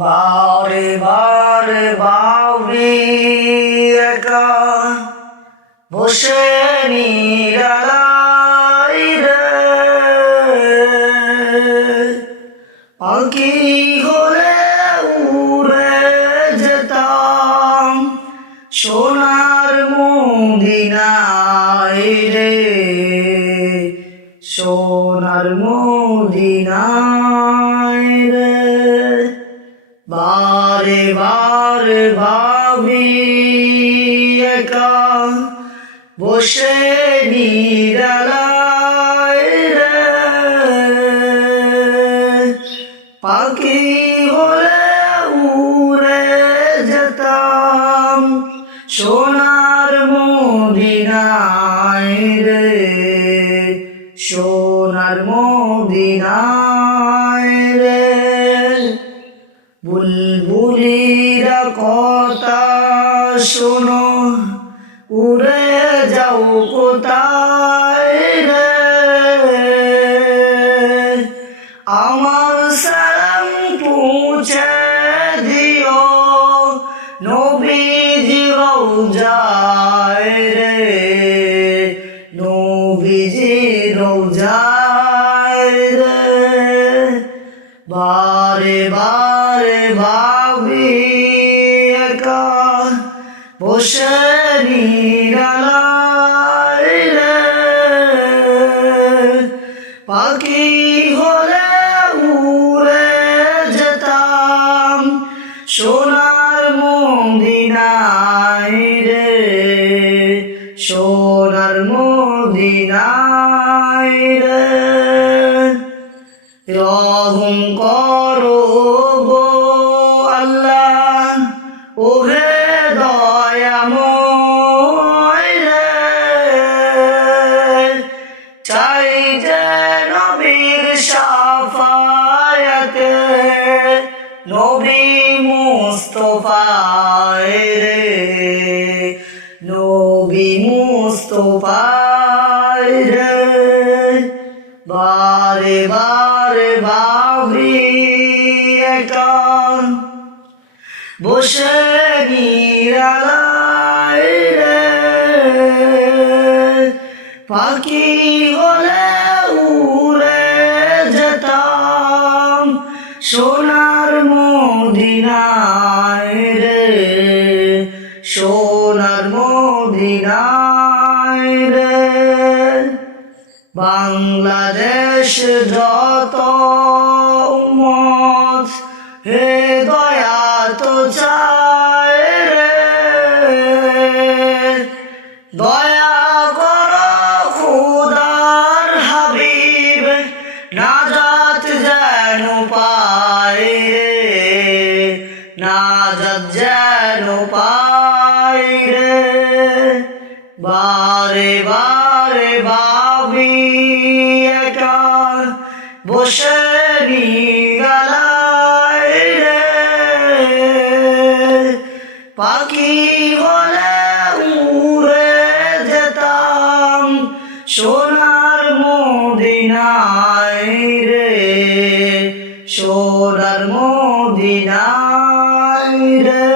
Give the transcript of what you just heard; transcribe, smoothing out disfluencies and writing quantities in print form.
বারে বারে ভাবি একা বসে নিরালাই রে, পাখি হলে উড়ে যেতাম সোনার মদিনায় রে, সোনার মদিনায় রে। বারে বারে ভাবি একা বসে নিরালায় রে, পাখি হলে উড়ে যেতাম সোনার মদিনায় রে, সোনার মদিনায় রে। বুলবুলিরা কথা শোনো, উড়ে যাও কোথায় রে, আমার সালাম পৌঁছে দিও নবীজি রওজায় রে, নবীজি রওজায় রে। বারে বারে ভাবি একা বসে নিরালায় রে, পাখি হলে উড়ে যেতাম সোনার মদিনায় রে, সোনার মদিনায় রে। রহম করো গো আল্লাহ ওহে দয়াময় রে, চাই যে নবীর শাফায়াতে নবী মুস্তাফায় রে, নবী মুস্তাফায় রে। বারে বারে ভাবি একা বসে নিরালায় রে, পাখি হলে উড়ে যেতাম সোনার মদিনায় রে, সোনার মদিনায় রে। বাংলাদেশ যত উম্মত হে দয়া তো চায় রে, দয়া করো খুদার হাবিব নাজাত যেন পায় রে, নাজাত যেন পায় রে। বারে বারে ভাবি একা বসে নিরালায় রে, পাখি হলে উড়ে যেতাম সোনার মদিনায় রে, সোনার মদিনায় রে।